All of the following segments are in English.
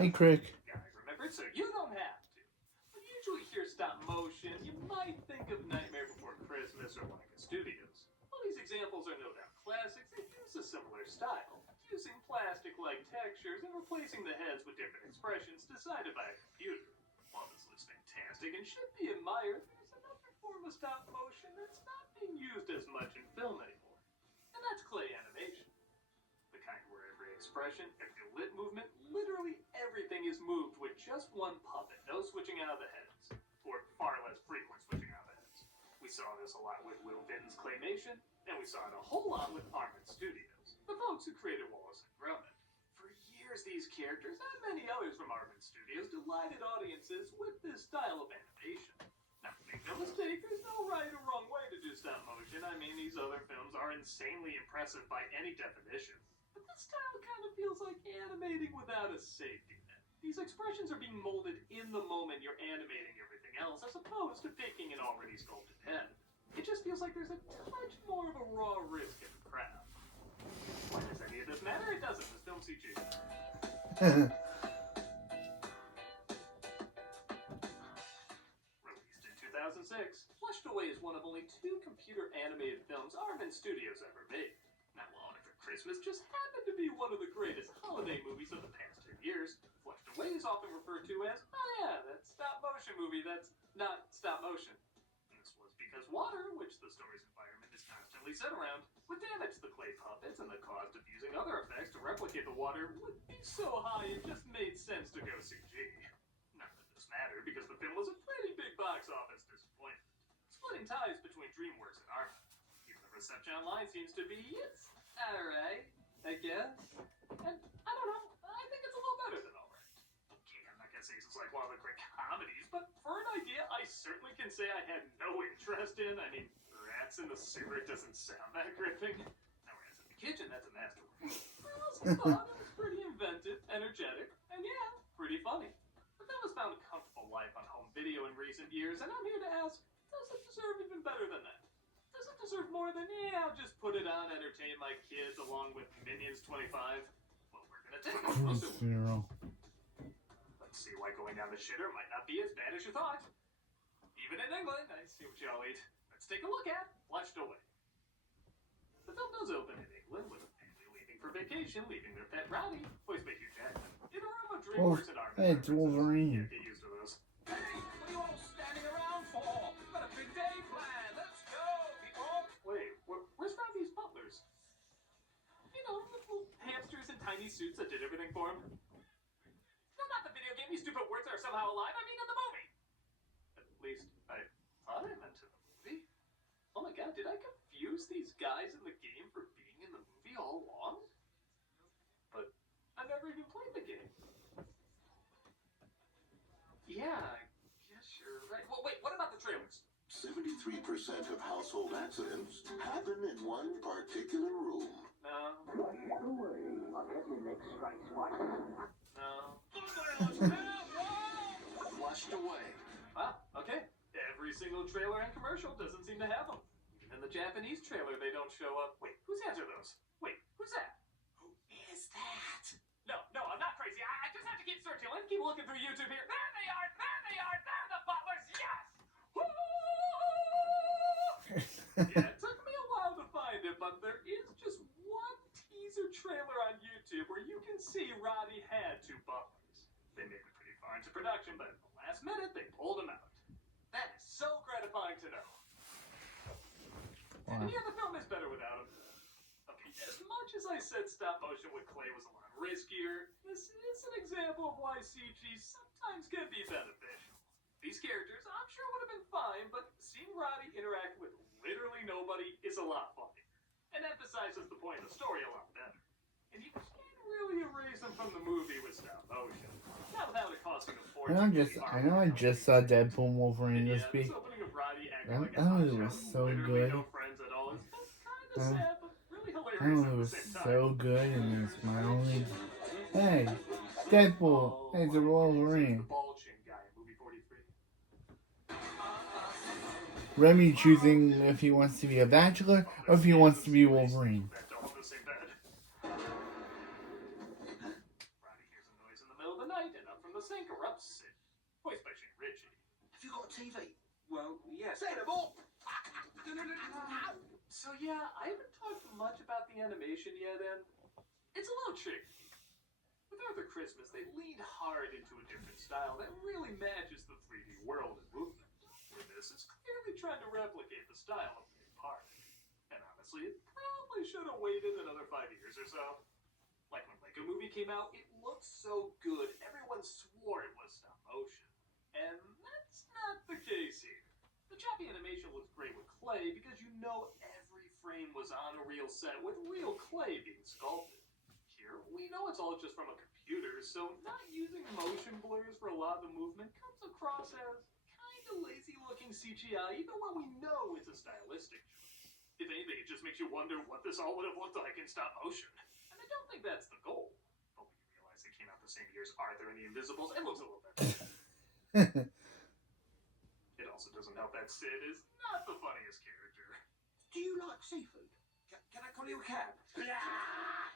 Hey, critic. Guy remembered, so you don't have to. When you usually hear stop motion, you might think of Nightmare Before Christmas or Wonka Studios. While these examples are no doubt classics, they use a similar style, using plastic-like textures and replacing the heads with different expressions decided by a computer. While this looks fantastic and should be admired, there's another form of stop motion that's not being used as much in film anymore, and that's clay animation. The kind where every expression, every lip movement, literally everything is moved with just one puppet, no switching out of the heads, or far less frequent switching out of the heads. We saw this a lot with Will Vinton's claymation, and we saw it a whole lot with Armin Studios, the folks who created Wallace and Gromit. For years, these characters, and many others from Armin Studios, delighted audiences with this style of animation. Now, make no mistake, there's no right or wrong way to do stop motion. I mean, these other films are insanely impressive by any definition. But this style kind of feels like animating without a safety net. These expressions are being molded in the moment you're animating everything else, as opposed to picking an already sculpted head. It just feels like there's a touch more of a raw risk in the craft. Why does any of this matter? It doesn't. This film CG. Released in 2006, Flushed Away is one of only 2 computer-animated films Armin Studios ever made. Now, All for Christmas just happened to be one of the greatest holiday movies of the past 10 years. Flushed Away is often referred to as, oh yeah, that stop-motion movie that's not stop-motion. And this was because water, which the story's environment is constantly set around, would damage the clay puppets, and the cost of using other effects to replicate the water would be so high it just made sense to go CG. Not that this mattered, because the film was a pretty big box office disappointment, splitting ties between DreamWorks and Armin. Even the reception online seems to be, it's alright, I guess. And I don't know, I think it's a little better than alright. Okay, I'm not gonna say it's like one of the great comedies, but for an idea I certainly can say I had no interest in. I mean, rats in the sewer doesn't sound that gripping. Now, rats in the kitchen, that's a masterwork. I also thought it was pretty inventive, energetic, and yeah, pretty funny. The film has found a comfortable life on home video in recent years, and I'm here to ask, does it deserve even better than that? Does it deserve more than, yeah, I'll just put it on, entertain my kids along with Minions 25? Well, we're gonna take a closer look. Let's see why going down the shitter might not be as bad as you thought. Even in England, I see what y'all eat. Let's take a look at Flushed Away. The film does open in England with a family leaving for vacation, leaving their pet Roddy, voiced by Hugh Jackman, in a room of DreamWorks and Armin. Hey, it's Wolverine. Yeah, get used to those. Hey, what are you all standing around for? We've got a big day planned. Let's go, people. Wait, where's Roddy's butlers? You know, the little hamsters in tiny suits that did everything for him. No, not the video game. You stupid words are somehow alive. I mean, in the movie. At least, I thought I meant in the movie. Oh my god, did I confuse these guys in the game for being in the movie all along? But I never even played the game. Yeah, I guess you're right. Well, wait, what about the trailers? 73% of household accidents happen in one particular room. No. No. Flushed Away. Ah, okay. Every single trailer and commercial doesn't seem to have them. Even in the Japanese trailer, they don't show up. Wait, whose hands are those? Wait, who's that? Who is that? No, I'm not crazy. I just have to keep searching. Let's keep looking through YouTube here. There they are! They're the butlers! Yes! Woo! Yeah, it took me a while to find it, but there is just one teaser trailer on YouTube where you can see Roddy had 2 butlers. They made it pretty far into production, but at the last minute, they pulled him out. That is so gratifying to know. And yeah, the film is better without him. Okay, as much as I said stop motion with clay was a lot riskier, this is an example of why CG sometimes can be beneficial. These characters, I'm sure, would have been fine, but seeing Roddy interact with literally nobody is a lot funnier, and emphasizes the point of the story a lot better. And you can't really erase them from the movie with stop motion. Not without it costing a fortune. I know I just saw Deadpool Wolverine this week. That movie was so good. That movie was so good, and it's my only. Hey, Deadpool. Hey, it's a Wolverine. Remy choosing if he wants to be a bachelor or if he wants to be Wolverine. Roddy hears a noise in the middle of the night TV? Well, yes. Say no more! So yeah, I haven't talked much about the animation yet, and it's a little tricky. With Arthur Christmas, they leaned hard into a different style that really matches the 3D world and movement. With this, it's clearly trying to replicate the style of the park. And honestly, it probably should have waited another 5 years or so. Like when Lego Movie came out, it looked so good, everyone swore it was stop motion. And that's not the case here. The choppy animation looks great with clay because you know every frame was on a real set with real clay being sculpted. Here, we know it's all just from a computer, so not using motion blurs for a lot of the movement comes across as kinda lazy looking CGI, even when we know it's a stylistic choice. If anything, it just makes you wonder what this all would have looked like in stop motion. And I don't think that's the goal. But when you realize they came out the same year as Arthur and the Invisibles, it looks a little better. It also doesn't help that Sid is not the funniest character. Do you like seafood? Can I call you a cab?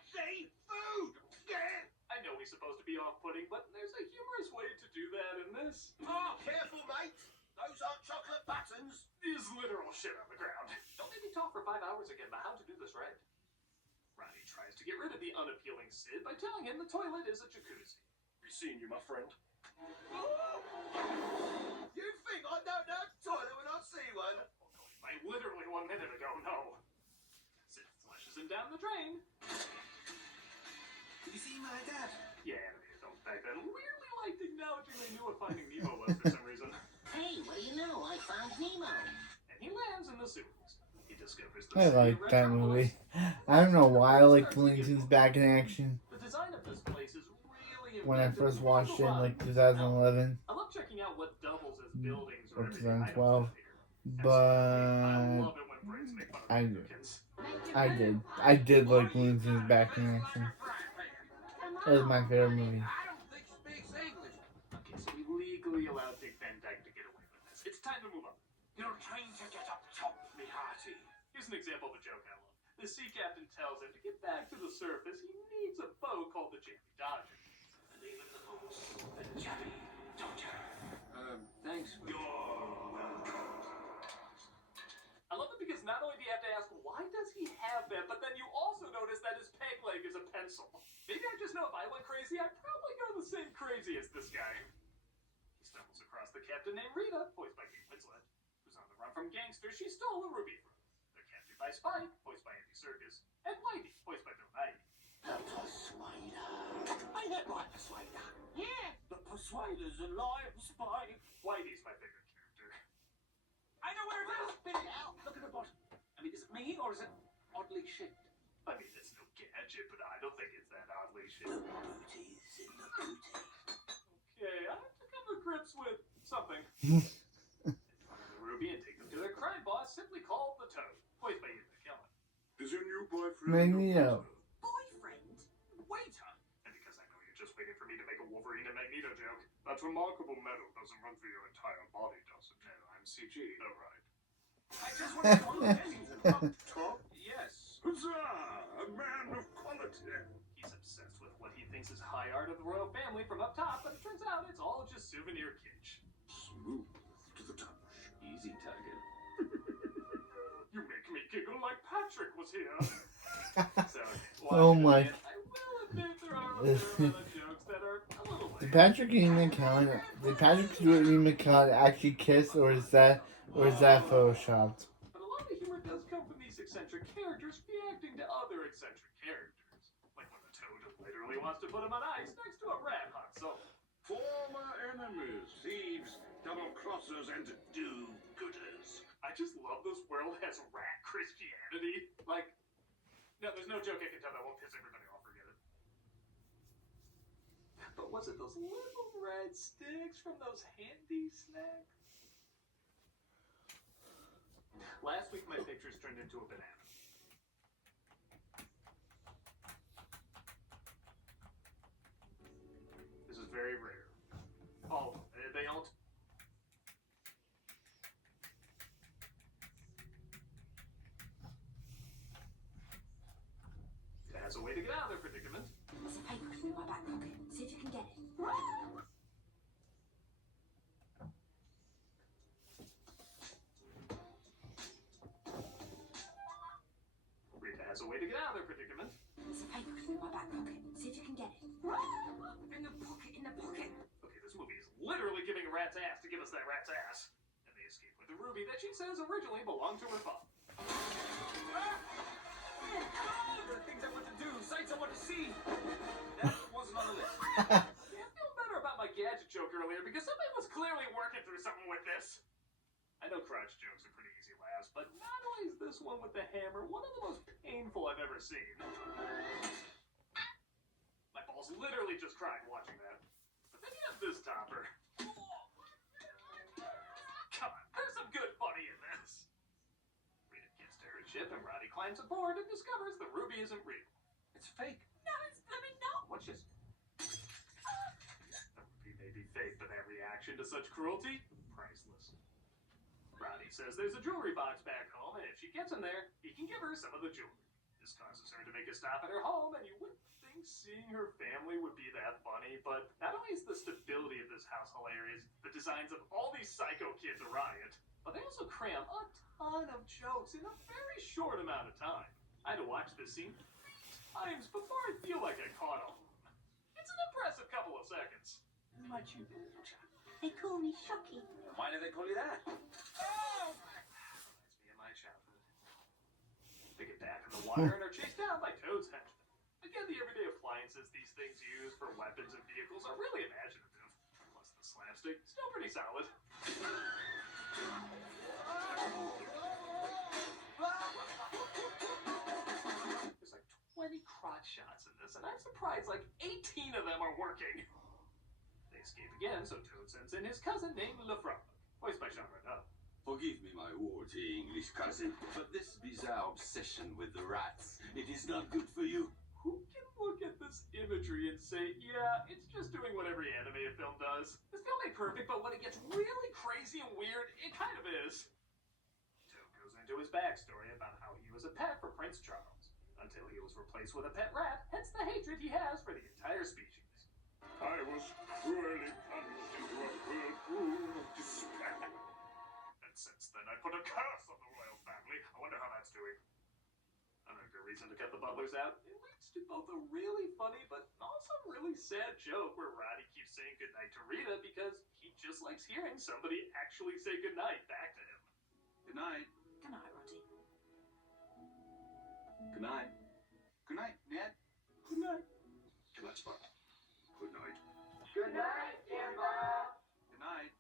Seafood! Yeah! I know he's supposed to be off-putting, but there's a humorous way to do that in this. Oh, careful, mate! Those aren't chocolate buttons! Is literal shit on the ground. Don't make me talk for 5 hours again about how to do this right. Ronnie tries to get rid of the unappealing Sid by telling him the toilet is a jacuzzi. Be seeing you, my friend. You think I don't know the toilet when I see one? I literally 1 minute ago, no. Sid flushes him down the drain. Did you see my dad? Yeah, animators don't back then weirdly liked acknowledging they knew what Finding Nemo was for some reason. Hey, what do you know? I found Nemo. And he lands in the sewers. He discovers the I like that movie. I don't know why I like Looney Tunes back in action. The design of this place is really When I inventive. first watched it in like 2011 I love checking out what doubles as buildings or everyday items 2012, here. I but love it when brains make fun of I- Americans. I did like Looney Tunes back in action. It was my favorite movie. I don't think she speaks English. Okay, so we legally allowed Dick Van Dyke to get away with this. It's time to move on. You're trying to get up top, me hearty. Here's an example of a joke I love. The sea captain tells him to get back to the surface, he needs a boat called the Jammie Dodger. The name of the boat, the Jammie Dodger. Thanks. You're welcome. I love it because not only do you have to ask, why does he have that, but then you also notice that his peg leg is a pencil. Maybe I just know if I went crazy, I'd probably go the same crazy as this guy. He stumbles across the captain named Rita, voiced by Kate Winslet, who's on the run from gangsters she stole a ruby from. They're captured by Spike, voiced by Andy Serkis, and Whitey, voiced by Bill Nighy. The Persuader. I met my Persuader. Yeah. The Persuader's alive, Spike. Whitey's my favorite character. I know where it is. Spit it out. Look at the bottom. I mean, is it me or is it oddly shaped? I mean, it's no gadget, but I don't think it's that oddly shaped. The booty's in the booty. Okay, I have to come to grips with something. They find the ruby and take them to their crime boss, simply called the Toad, voiced by Ian McKellen. Is your new boyfriend Magneto. Boyfriend? Waiter. And because I know you're just waiting for me to make a Wolverine and Magneto joke, that remarkable metal doesn't run through your entire body, does it? No, I'm CG. Oh, right. I just want to call Kensington up top. Yes. Huzzah! A man of quality. He's obsessed with what he thinks is high art of the royal family from up top, but it turns out it's all just souvenir kitsch. Smooth to the touch. Easy, Tiger. You make me giggle like Patrick was here. So, Oh my. I will admit there are a fair amount of jokes that are a little Did lame. Patrick and Stewart and Ian McKellen actually kiss, or is that photoshopped? But a lot of the humor does come from these eccentric characters reacting to other eccentric characters. Like when the Toad literally wants to put him on ice next to a rat hot soul. Former enemies, thieves, double-crossers, and do-gooders. I just love this world has rat Christianity. Like, no, there's no joke I can tell that won't piss everybody off. Forget it. But was it those little red sticks from those handy snacks? Last week my pictures turned into a banana. This is very rare. Oh, they all... It has a way to get out of their predicament. There's a paper clip in my back pocket. See if you can get it. devise a way to get out of their predicament. There's a paper clip in my back pocket. See if you can get it. In the pocket, in the pocket. Okay, this movie is literally giving a rat's ass to give us that rat's ass. And they escape with the ruby that she says originally belonged to her father. The things I want to do, sights I want to see. That wasn't on the list. Yeah, I feel better about my gadget joke earlier because somebody was clearly working through something with this. I know crotch jokes are pretty easy laughs, but not only is this one with the hammer one of the most painful I've ever seen. My balls literally just cried watching that. But then you have this topper. Come on, there's some good funny in this. Rita gets to her ship and Roddy climbs aboard and discovers the ruby isn't real. It's fake. No, it's blooming not. What's just... The ruby may be fake, but that reaction to such cruelty? Priceless. Roddy says there's a jewelry box back home, and if she gets in there, he can give her some of the jewelry. This causes her to make a stop at her home, and you wouldn't think seeing her family would be that funny, but not only is the stability of this house hilarious, the designs of all these psycho kids a riot, but they also cram a ton of jokes in a very short amount of time. I had to watch this scene 3 times before I feel like I caught on. It's an impressive couple of seconds. Who might you be, little chap? They call me Shocky. Why do they call you that? Reminds me of my childhood. They get back in the water and are chased down by Toad's henchmen. Again, the everyday appliances these things use for weapons and vehicles are really imaginative. Plus, the slapstick, still pretty solid. There's like 20 crotch shots in this, and I'm surprised like 18 of them are working. They escape again, so Toad sends in his cousin named Lefrog, voiced by Sean Renaud. Forgive me, my warty English cousin, but this bizarre obsession with the rats, it is not good for you. Who can look at this imagery and say, yeah, it's just doing what every animated film does? This film ain't perfect, but when it gets really crazy and weird, it kind of is. Toad goes into his backstory about how he was a pet for Prince Charles, until he was replaced with a pet rat, hence the hatred he has for the entire species. I was cruelly plunged into a whirlpool of despair. And since then, I put a curse on the royal family. I wonder how that's doing. Another good reason to cut the butlers out. It leads to both a really funny but also really sad joke where Roddy keeps saying goodnight to Rita because he just likes hearing somebody actually say goodnight back to him. Good night. Good night, Roddy. Good night. Good night, Ned. Good night. Good night, Spot. Good night. Good night, Kimbo. Good night.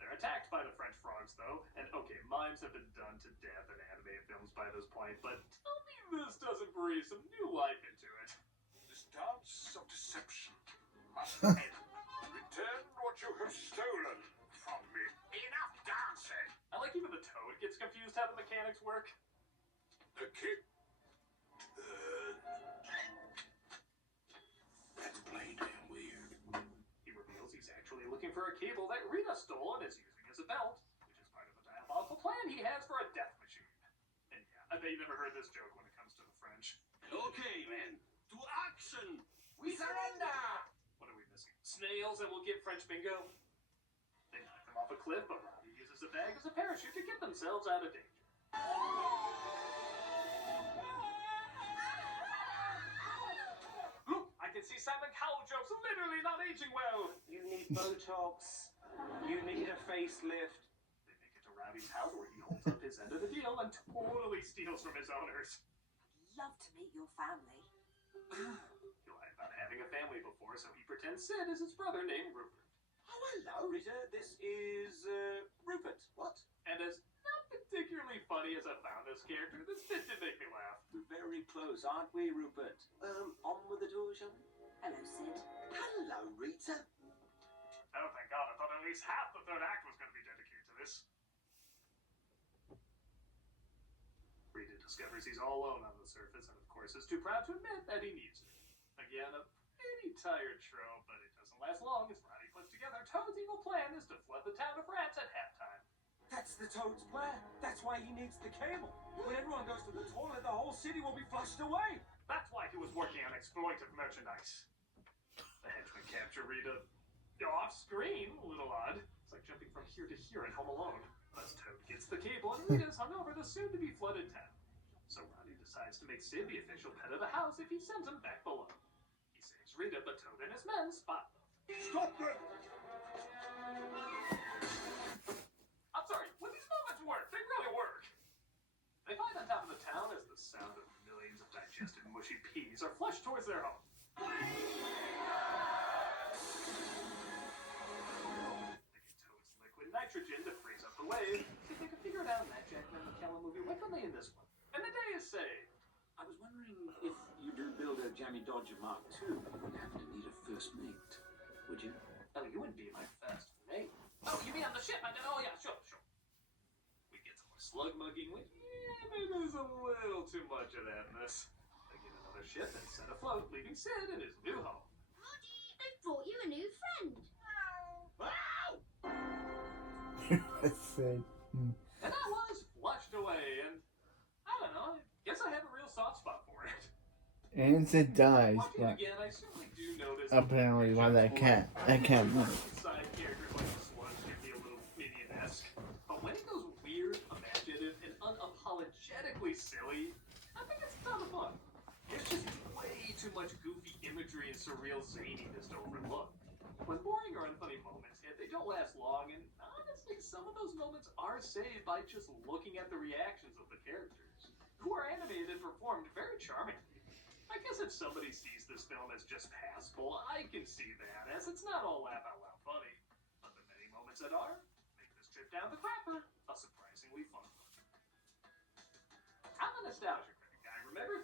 They're attacked by the French frogs, though, and okay, mimes have been done to death in animated films by this point, but tell me this doesn't breathe some new life into it. This dance of deception must end. Return what you have stolen from me. Enough dancing! I like even the Toad gets confused how the mechanics work. The king. That's plain damn weird. He reveals he's actually looking for a cable that Rita stole and is using as a belt, which is part of a diabolical plan he has for a death machine. And yeah, I bet you never heard this joke when it comes to the French. Okay, men, to action! We surrender! What are we missing? Snails and we'll get French bingo? They knock them off a cliff, but Robbie uses a bag as a parachute to get themselves out of danger. Look, I can see Simon Cowell jokes literally not aging well. You need Botox. You need a facelift. They make it to Robbie's house where he holds up his end of the deal and totally steals from his owners. Love to meet your family. He lied about having a family before, so he pretends Sid is his brother named Rupert. Oh, hello, Rita. This is, Rupert. What? And as not particularly funny as I found this character, this bit did make me laugh. We're very close, aren't we, Rupert? On with the tour, shall we? Hello, Sid. Hello, Rita. Oh, thank God, I thought at least half the third act was going to be dedicated to this. Rita discovers he's all alone on the surface and, of course, is too proud to admit that he needs her. Again, a pretty tired trope, but it doesn't last long as Roddy puts together Toad's evil plan is to flood the town of rats at halftime. That's the Toad's plan. That's why he needs the cable. When everyone goes to the toilet, the whole city will be flushed away. That's why he was working on exploitive merchandise. The henchmen capture Rita off screen, a little odd. It's like jumping from here to here in Home Alone. As Toad gets the cable and Rita's hung over the soon-to-be flooded town. So Roddy decides to make Sid the official pet of the house if he sends him back below. He saves Rita, but Toad and his men spot them. Stop them! I'm sorry, would these moments work? They really work. They find on top of the town as the sound of millions of digested mushy peas are flushed towards their home. Toad's liquid nitrogen to freeze up the wave. See if they could figure it out in that Jack and McKellen movie. Why couldn't they in this one? And the day is saved. I was wondering if you do build a Jammy Dodger Mark II, you wouldn't happen to need a first mate, would you? Oh, you wouldn't be my first mate. Oh, you mean on the ship? Oh, yeah, sure. We get some more slug mugging, which, maybe there's a little too much of that in this. They get another ship and set afloat, leaving Sid in his new home. Roddy, I brought you a new friend. I said, And that was flushed away, and I don't know, I guess I have a real soft spot for it. and Sid dies, Watching but it again, I certainly do notice apparently why that cat moved. side characters like the sludge can be a little minion-esque. But when it goes weird, imaginative, and unapologetically silly, I think it's a ton of fun. There's just way too much goofy imagery and surreal zaniness to overlook. When boring or unfunny moments hit, they don't last long, and honestly, some of those moments are saved by just looking at the reactions of the characters, who are animated and performed very charmingly. I guess if somebody sees this film as just passable, I can see that, as it's not all laugh-out-loud funny. But the many moments that are, make this trip down the crapper a surprisingly fun one. I'm a nostalgia critic. I remember